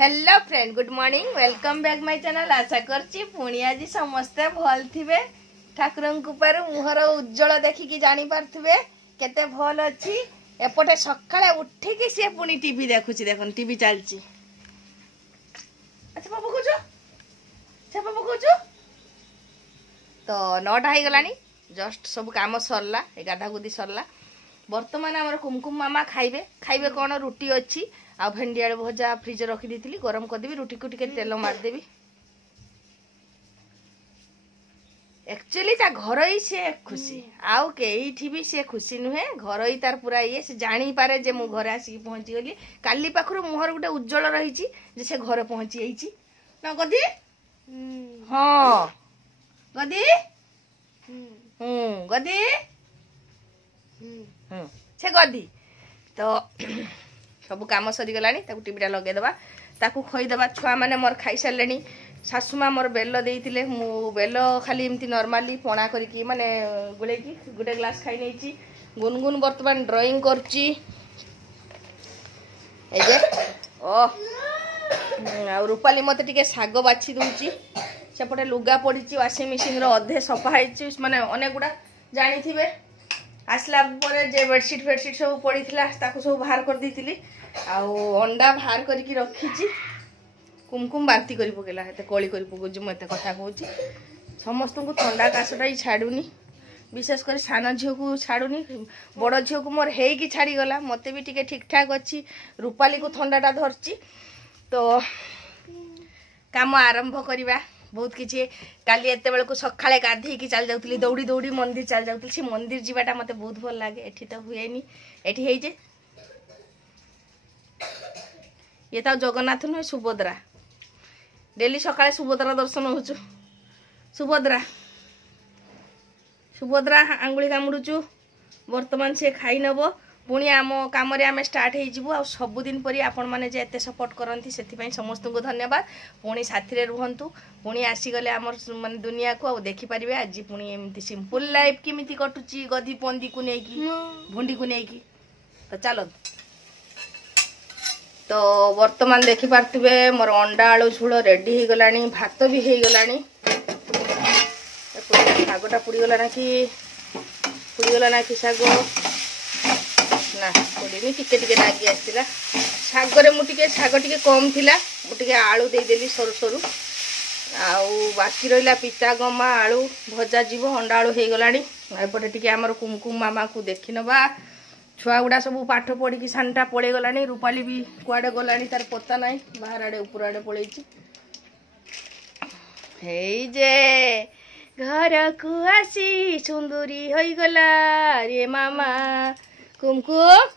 Hello friend good morning welcome back my channel आशा करछि पुणी आज समस्ते भल थिबे ठाकुर कृपार मुहर उज्जवल देखिकी जानी पारथिबे केते भल अछि एपटे सकाळे उठिकी से पुणी टीवी देखुछि देखन टीवी चलछि अच्छा बाबू कुछ अच्छा बाबू कुछ तो 9टा हो गलानी जस्ट सब काम सरला गाधा गुदी सरला बर्तमान आमर कुमकुम मामा खाइबे खाइबे कौन रुटी अच्छी आ भेंडी आलू भजा फ्रिज रखी दी गरम करदेवी रुटी को टिके तेल मारदेवी एक्चुअली ता घर ही से खुशी आउ के भी से खुशी नुहे घर ही तार पूरा ये से जानी पारे जे मु घर आसिक पहुंची गली काली पाखर मुहर गोटे उज्जवल रही जे से घर पहुंची जाइछि ना गदी हां गदी गदी से गदी तो सब कम सरीगला टीवीटा लगेदेवा ताकू खोईदेवा छुआ मैंने मोर खाई सारे शाशुमा मोर बेल देते मु बेल खाली एमती नॉर्मली पणा करके माने गुड़े गोटे ग्लास खाई नहीं गुनगुन बर्तमान ड्राइंग करची रूपाली मत टिके साग बाछी दूची सेपटे लुगा पड़ी वाशिंग मशीन अधे सफा है माने अनेक गुड़ा जानी थे आसला जे बेडसीट फेडसीट सब पड़ी सब बाहर कर दी अंडा बाहर करके रखी कुमकुम बांती कर पकेला कली कर पकाउची मुझे कथा कहूँ समस्त को थंडा काशटा ही छाड़ूनी विशेषकर सान झील को छाड़ूनी बड़ झील को मोर है छाड़ीगला मत भी टिके ठीक ठाक अच्छी रूपाली को थंडाटा धरची तो काम आरंभ करवा बहुत किसी काली एत बेल को सकाଳେ गाधे चल जाऊली दौड़ी दौड़ी मंदिर चल जाऊली से मंदिर जावाटा मत बहुत भल लगे एठी तो हुए एठी है जे ये तो जगन्नाथ नुहे सुभद्रा डेली सकाळे सुभद्रा दर्शन होचु सुभद्रा सुभद्रा आंगुली कामुड़ुचु वर्तमान से खाई नब पुणी आम कम आम स्टार्ट हो सबुदिन परी आपण मैंने एत सपोर्ट करती से समस्त को धन्यवाद पुणी साथी रुहतु पुणी आसीगले आम माने दुनिया को देखिपारे आज पुणी एमती सिंपल लाइफ किमिति कटुची गधी पंदी को लेकिन भुंडी को लेकिन तो चलो तो वर्तमान देखिपारे मोर अंडा आलू झोल रेडी हो गला भात भी हो गला शागटा पुड़ीगला ना कि शाग ना पड़ेनि टिके टिके नागी आसला शागरे मुझे शाग टिके कम थिला मुझे आलू देदेली सरू सरू आउ बाकी रहा पिता गमा आलू भजा जीव अंडा आलू हो गला एपटे टिके आमर कुमकुम मामा को देखी नवा छुआ गुड़ा सब पाठ पढ़ी सानटा पड़े गला रूपाली भी कुआडे गला तार पता ना बाहर आड़े ऊपर आड़े पड़े जे घर को आसी सुंदरी हो गला रे मामा कुमकुम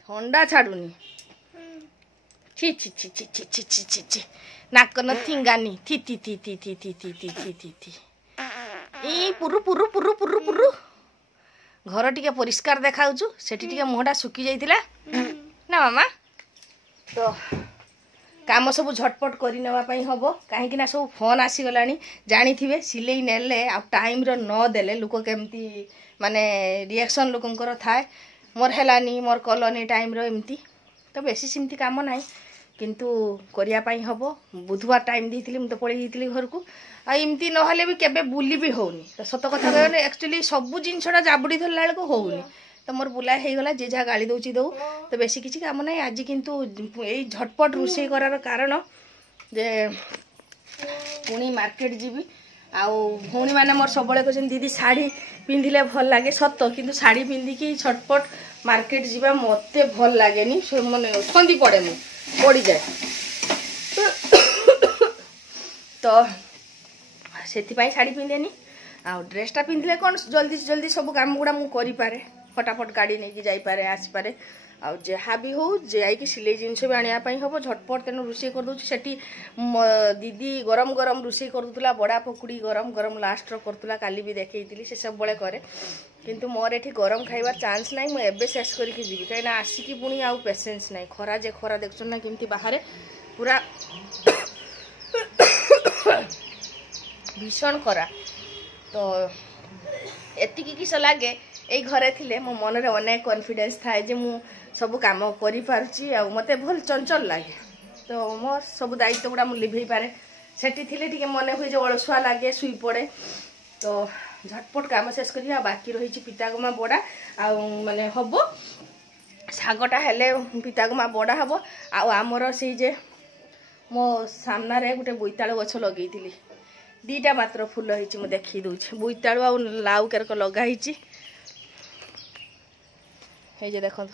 ठंडा छाड़ूनी छि छि छि छि छि छि छि छि छि नाक न थिंगानी थी थी थी थी थी थी थी थी थी थी थी ए पुरु पुरु पुरु पुरु पुरु घर टिके परिष्कार देखाउछु सेठी टिके मुहटा सुकी जाइतिला ना मामा तो काम सब झटपट करी नवा पई हबो काहे ना सब फोन आसी गलानी जानी थिबे सिलेई नेले आ टाइम रो न देले लोक केमती माने रिएक्शन लोकंकर थाए मोर हेलानी मोर कलोनी टाइम रो एमती तो बेसी सिमती काम नाही किंतु करिया पई हबो बुधवार टाइम देथिली म तो पळी हितली घर को आ एमती न हले भी केबे बुली भी होउनी तो सत कथा कहले एक्चुअली सब जिंसडा जाबुडी धरला बेल को होउनी तो मोर बुला हो गला जे जहाँ गाड़ी दौची दौ तो बेसी किसी काम ना आज किंतु यही झटपट रोषे करार कारण जे पुणी मार्केट जीवी आउ भौणी मैंने मोर सब कहते दीदी शाढ़ी पिंधिले भल लगे सत किंतु शाढ़ी पिंधिकी झटपट मार्केट जीवा मत भल लगे मैंने छंदी पड़े पड़ जाए तो से शाढ़ी पिंधेनी आ ड्रेसटा पिंधिले कौन जल्दी जल्दी सब काम गुड़ा मुझे करे फटाफट गाड़ी नहीं जापे आसपे आ जहाँ भी हो जाकि सिले जिनस भी आने हम झटपट तेणु रोषे करदे दीदी गरम गरम रोषे करूला बड़ा पकुड़ी गरम गरम लास्ट करूला काली भी देखी से सब बड़े करे किंतु मोर एठी गरम खाइबार चांस ना मुझे शेष करके जी कहीं आसिकी पुणी आउ पेसेंस ना खरा जे खरा देख ना केमती बाहर पूरा भीषण खरा तो एतिकी किस लगे এই ঘরে थिले मो मन रे अनेक कॉन्फिडेंस थाए जे मु सब काम करि पारची आ मते भल चंचल लागे तो मोर सब दायित्व गुड़ा मु लिभेई पारे सेठी थिले टिके मने होई जे अलसुआ लागे सुई पड़े तो झटपट काम शेष करिया बाकी रही पितागमा बड़ा आ माने हबो सागटा हेले पितागमा बड़ा हबो आ हमर से जे मो सामना रे गुटे बोईताळु गछ लगेइतिली दीटा मात्र फूल होईची मु देखि दउछि बोईताळु आ लाउ केरक लगा हिची हे जे देखो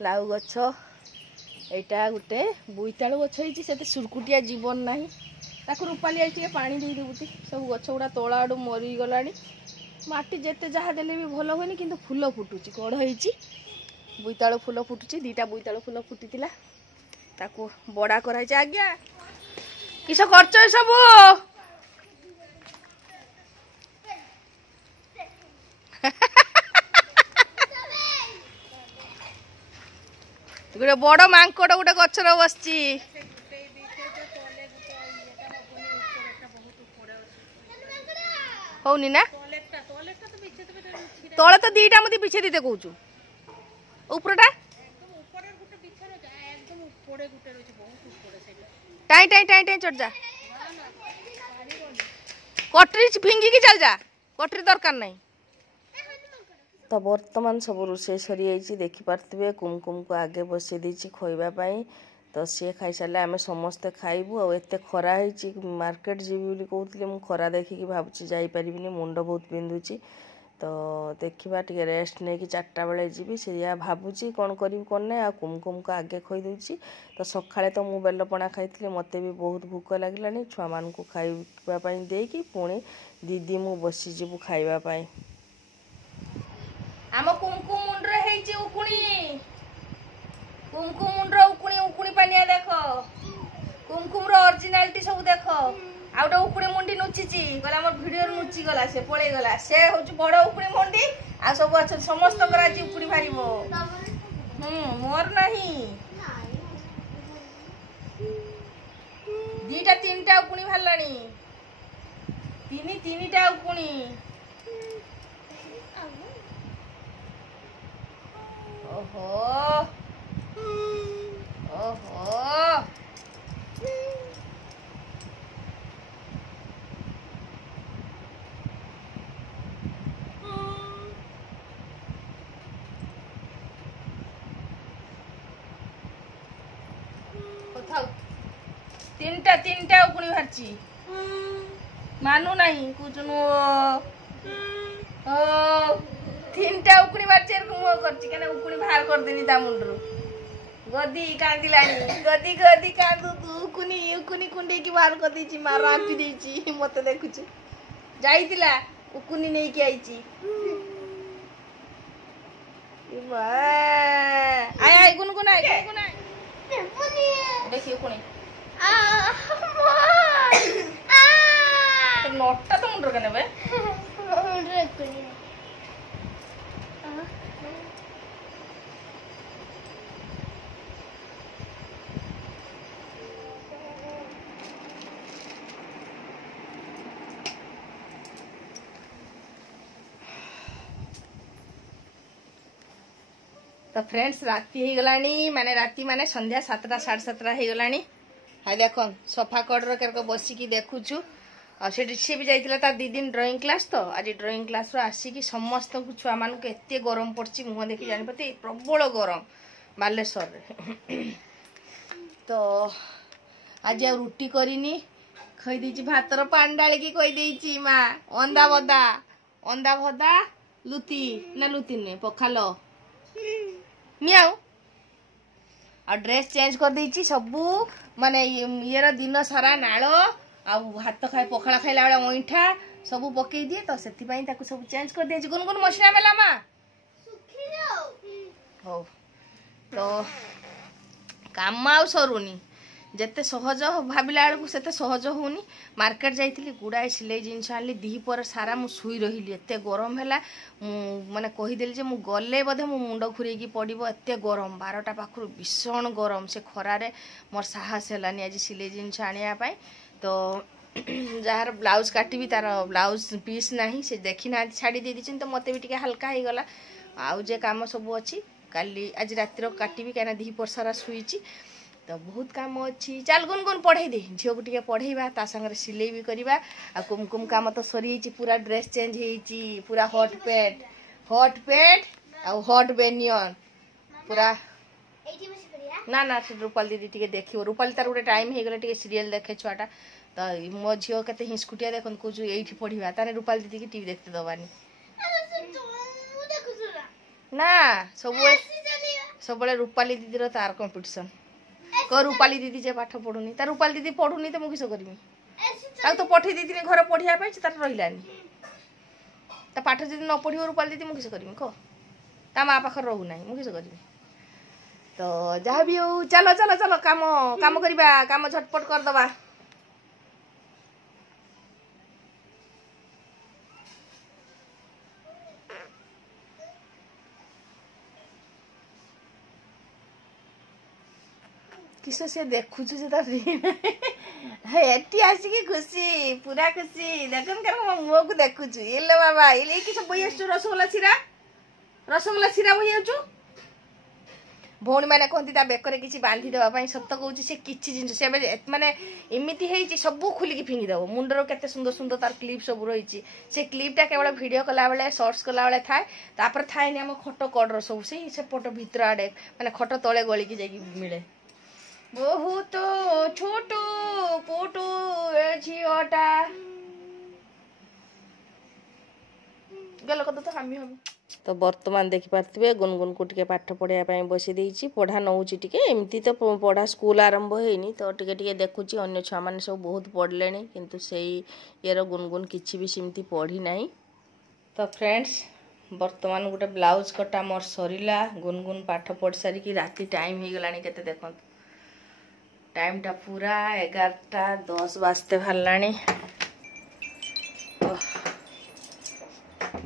लाउ गछ एटा गुटे बोईताळु गछ होईची सेते सुरकुटिया जीवन नाही ताकु रूपाली आई टिके पानी देई देबुती सब गछ गुडा तोळा आडू मरी गलानी माटी जेते जहा देले भी भलो होनी किंतु फूल फुटुची कड़ होईची बोईताळु फूल फुटुची दीटा बोईताळु फूल फुटितिला ताकु बड़ा कराइছে आज्ञा किस करछ सब गोटे बड़ मांकड़ गोटे गछर बसची होनी ना तले तो दीटा मते पीछे दीते कहूचु ऊपरटा टाई टाई टाई टाई चढ़ जा कटरी फिंगी की चल जा कटरी दरकार नहीं तो बर्तमान सब रोषे सरी देखी पार्थे कुमकुम को आगे बसई देती खोवाई तो सी खाई सारे आम समस्ते खाइबू आते खरा मार्केट जीवी कहते मुझे खरा देखिकी भावुँ जापरिनी मुंड बहुत बिंधुची तो देखा टे रेस्ट नहीं कि 4टा बेले जी से या भावुची कौन करी कौन ना आ कुमकुम को आगे खोई दूची तो सकाଳେ तो मु बेलपणा खाई मत भी बहुत भूक लगे छुआ मान को खाइबापी देकी पुणी दीदी मु बसीजु खाइबापी आम कुमकुम मुंड्रे हेइची उकुणी कुमकुम मुंड्र उकुणी उकुणी पानिया देखो कुमकुम रो ओरिजिनालिटी सब देखो आउट उकुणी मुंडी नुचिची गला हमर वीडियो नुची गला से पळे गला से होची बड़ उकुणी मुंडी आ सब अच्छा समस्त करा जी उकुणी भारीबो मोर नहीं दीटा तीनटा उकुणी भालानी तीनटा उकुणी ओहो ओहो तीनटा उकुणी भारची मानु नहीं कुछ तीनटा उकुणी भारची मुह करची केना उकुणी बाहर कर देनी ता मुंडरू गदी कांदिलानी गदी गदी कांदू तू उकुणी उकुणी कुंडे की बाहर कर देची मार आपी देची मते देखुची जाईतिला उकुणी नहीं के आईची बा आय आय गुनगुन आय गुनगुन आय देखियो उकुणी नोटा तो मुंडर कने बे तो फ्रेंड्स राति हो गलानी माने राति माने संध्या 7टा 7:30 हो गलानी हाय देखो सोफा कड़र केरको बसिकी देखुछु और से भी जाइतिला तार 2 दिन ड्राइंग क्लास तो आज ड्राइंग क्लास रो आसिकी समस्त को छुआ मान को एते गरम पड़ची मुह देखि जानि पते प्रबल गरम बालेश्वर रे तो आज आ रुटी करिनी खई देची भातर पान डाली की कई देची मां अंदा भदा लुती ना लुती ने पखालो मियाऊ आ ड्रेस चेंज कर देची सबू माने ये दिन सारा नाल आ भात खाए पखाड़ा खाइला बेला ओइठा सबू पकई दिए तो सेति पई ताकू सब चेंज कर देची गुनगुन मशीना मेला मा सुखी जाओ हो तो काम आउ सरुनी जेते सहज भाविला बेलू सेते सहज होनी मार्केट जाइली गुड़ाए सिलाई जिनस आनी दीपर सारा मु शुई रही एत गरम है माने कहीदेली जे मु गले बोधे मो मुंड घूरेकी पड़ो एत गरम 12टा पाखु भीषण गरम से खरारे मोर साहस है आज सिलाई जिनस आने तो जार ब्लाउज काटी तार ब्लाउज पीस नहीं से देखी ना छाड़ी दे दी तो मत भी हल्का हो गला आउ जे काम सब अच्छी काली आज रातिर काटी कहीं दी पर सारा शुई तो बहुत काम अच्छी चल गुनगुन पढ़े दे झील को टे पढ़ेबा ता संगे सिलाई भी करवा आ कुमकुम काम तो सरी पूरा ड्रेस चेंज होती पूरा हॉट पैंट आ हॉट बेनियन पूरा ना ना रूपाल दीदी टे देख रूपाल तार गोटे टाइम हो गला सीरियल देखे छुआटा तो मो झील के हिंसकुटिया देख कौन ये पढ़ा ताने रूपाल दीदी की टीवी देखते दबानी ना सब रूपाली दीदी तार कंपटीशन कह रूपाली दीदी जे पाठ पढ़ुनी तार रूपाली दीदी पढ़ुनी तो मुझे करमी तो पठे दी घर पढ़ाई तार रही ता पाठ जब न पढ़ रूपाली दीदी मुझे करमी कह ता माँ पाखे रोना मुझे करमी तो जहाँ भी हो चलो चलो चलो काम काम करवा काम झटपट करदबा किस से देखु एटी आसिक खुशी पूरा खुशी देखन कर मुह को देखु ये बाबा ये कि सब रसगोला सीरा बही भौणी मैंने कहती बेकर किसी बांधी देवाई सत कहूँ से किसी जिनस माने एमती सब खोलिकी फिंगीदेव मुंडर केते सुंदर सुंदर तार क्लिप सब रही से क्लिपटा केवल वीडियो कला बेले शॉर्ट्स कला बेले थाए तापर थाए आम खट कड़र सब से पट भितर आड़े माने खट तले गलिकी जाइए मिले बहुत छोट पोटो झीटा गल कद तो हामी हम तो वर्तमान देखी पार्थिबे गुनगुन को टिके पाठ पढ़ाई बसी देइछि पढ़ा नउछि टिके एमती तो पढ़ा स्कूल आरंभ होइनी तो टिके टिके देखुछि अन्य छुआ माने सब बहुत पढ़लेनी किंतु सेई येर गुनगुन किछि भी सिमती पढ़ी नाही। तो फ्रेंड्स वर्तमान गोटे ब्लाउज कटा मोर सरीला गुनगुन पाठ पढ़ सारी कि राति टाइम हो गलानी केते देखन टाइम टा पूरा 11:10 बाजते बाहरलानी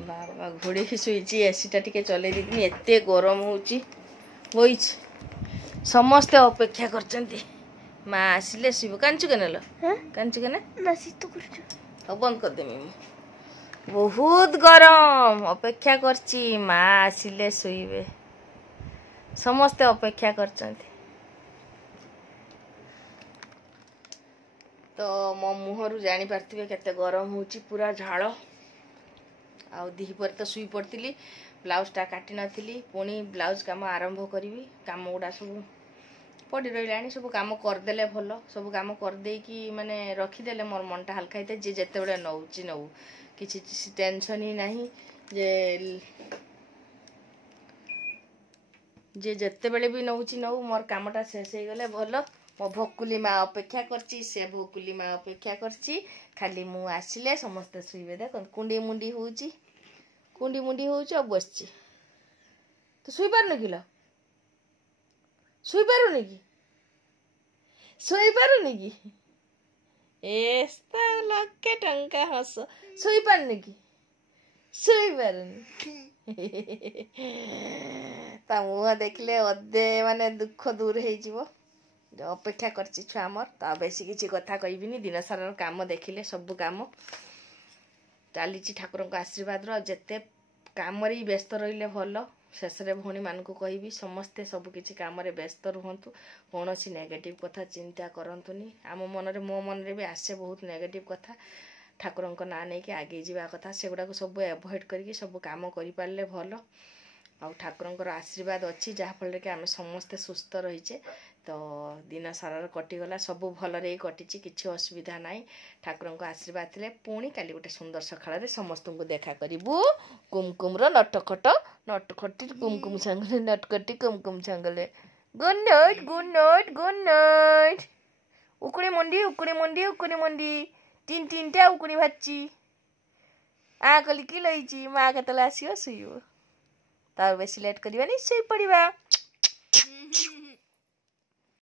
बाबा घोड़ी शुई एसीटा टिके चले दी एते गरम होची समस्ते अपेक्षा करचंती माँ आसिले शुभ कांचु के नेल कांचु के ना शीत कर बंद कर देमी बहुत गरम अपेक्षा करची माँ आसिले शुइबे समस्ते अपेक्षा करचंती तो मो मुहरु जानी पार्थिबे केते गरम होची पूरा झाड़ आउ दीपर तो शुई पड़ी ब्लाउजटा काटी नी पुणी ब्लाउज काम आरंभ करी काम गुड़ा सब पड़ रहा सब कम करदे भल सब कम करदे कि माने रखीदे मोर मनटा हल्का होता जी जिते बड़े नौची नौ किसी टेंशन ही नहीं जे जिते बड़े भी नौची नौ मोर कामटा शेष हो गले भल मो भोकुली माँ अपेक्षा करची से भोकुली माँ अपेक्षा करची खाली मु आसिले समस्ते शुइबे देख कुंडी मुंडी होची कुंडी मुंडी होची अब बसची तो शुई पारुनी कि शुई पारुनी कि शुई पारुनी कि एस्ता लके टंका हस शुई पारुनी कि शुई पारुनी ता मुह देखले अदे माने दुख दूर हो जिवो अपेक्षा करछि छुआ मोर तो बेसी किसी कथा कहबिनी दिन सारा काम देखिले सब काम चली ठाकुर आशीर्वाद जिते कम व्यस्त रही भल शेष भौणी मान कहबी समस्ते सबकि कम व्यस्त रुहतु कौन सी नेगेटिव कथा चिंता करतुनि आम मन मो मन भी आसे बहुत नेगेटिव कथा ठाकुर ना नहीं कि आगे जावा कथा से गुड़ाक सब एवॉइड करके सब कम कर भल आ ठाकुर आशीर्वाद अच्छी जहाँफल कि आम समस्ते सुस्थ रहीचे तो दिन सारा कटिगला सब भलरे कटिची किसी असुविधा नाई ठाकुर आशीर्वाद थे पुणी काली गोटे सुंदर सकाळ समस्त को देखा करू कुमकुम नटखटी कुमकुम सांगले नटखटी कुमकुम सांगले good night good night good night उकुड़ी मुंडी उकुड़ी मुंडी उकुड़ी मुंडी तीन तीनटा उकुड़ी भाची आ कलिकी लईची माँ केतले आसियो शुइबो तार बेसी लेट करबानी शोई पड़िबा।